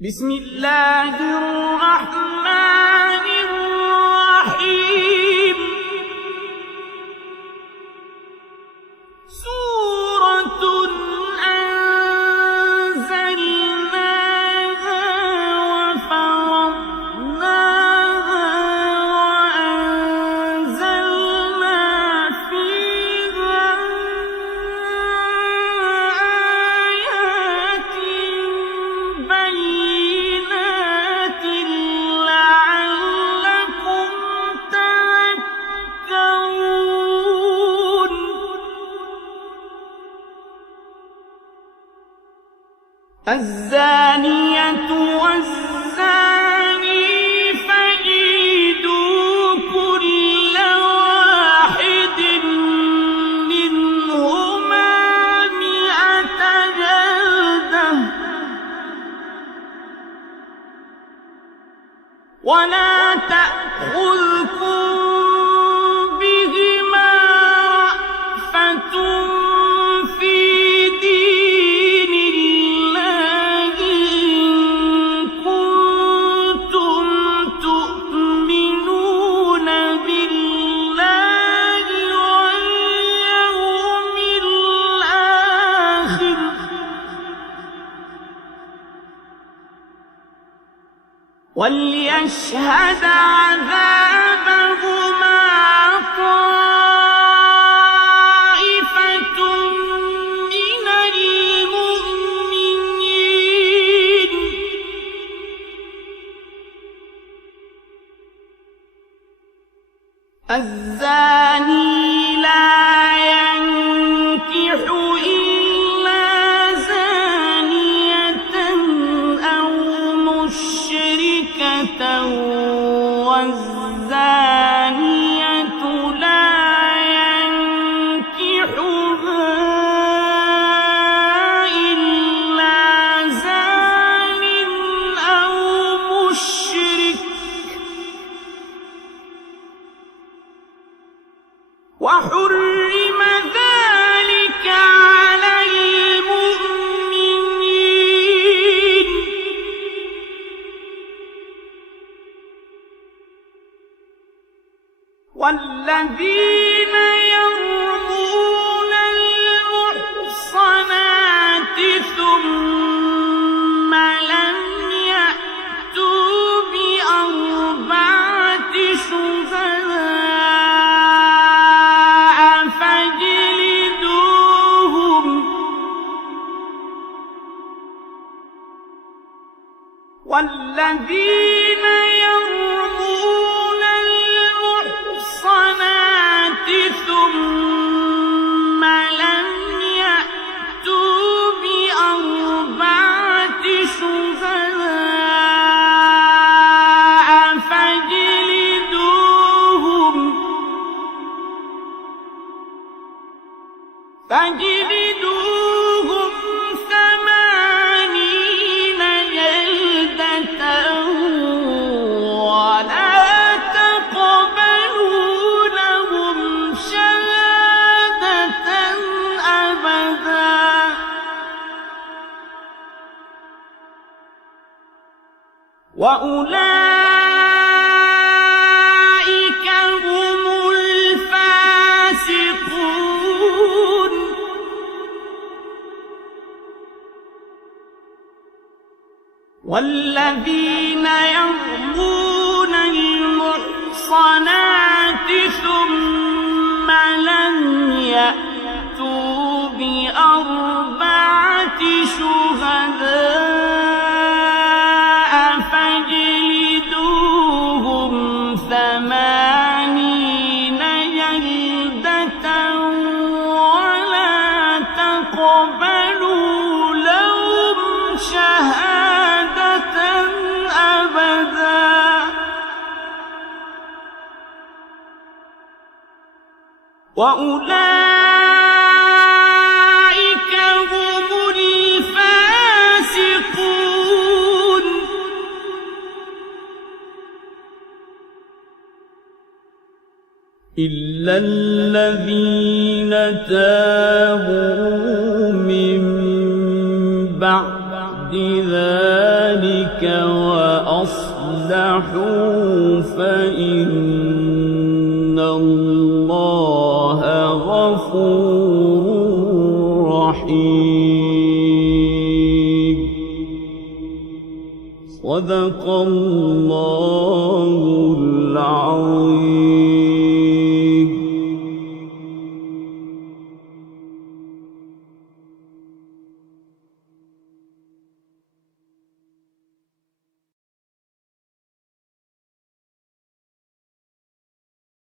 بسم الله الرحمن الرحيم. سورة أنزلناها وفرضناها وأنزلنا فيها آيات بينات لعلكم تذكرون. الزانية والزاني فاجلدوا كل واحد منهما 100 جلدة ولا تأخذكم بهما رأفة في دين الله إن كنتم تؤمنون بالله واليوم الآخر وليشهد عذابهما طائفة من المؤمنين. الزاني لا ينكح إلا زانية أو مشركة والزانية لا ينكحها إلا زان أو مشرك وحرم ذلك على المؤمنين. والذين يرمون المحصنات ثم لم يأتوا ب4 شهداء فاجلدوهم والذين يرمون المحصنات ثم لم يأتوا ب4 شهداء فاجلدوهم 80 جلدة ولا تقبلوا لهم شهادة أبدا وأولئك هم الفاسقون. والذين يرمون المحصنات ثم لم يأتوا ب4 شهداء فاجلدوهم 80 جلدة ولا تقبلوا لهم شهادة أبدا وأولئك هم الفاسقون. إلا الذين تابوا من بعد بَعْدِ ذَلِكَ وَأَصْلَحُوا فَإِنَّ اللَّهَ غَفُورٌ رَّحِيمٌ. صدق الله العظيم.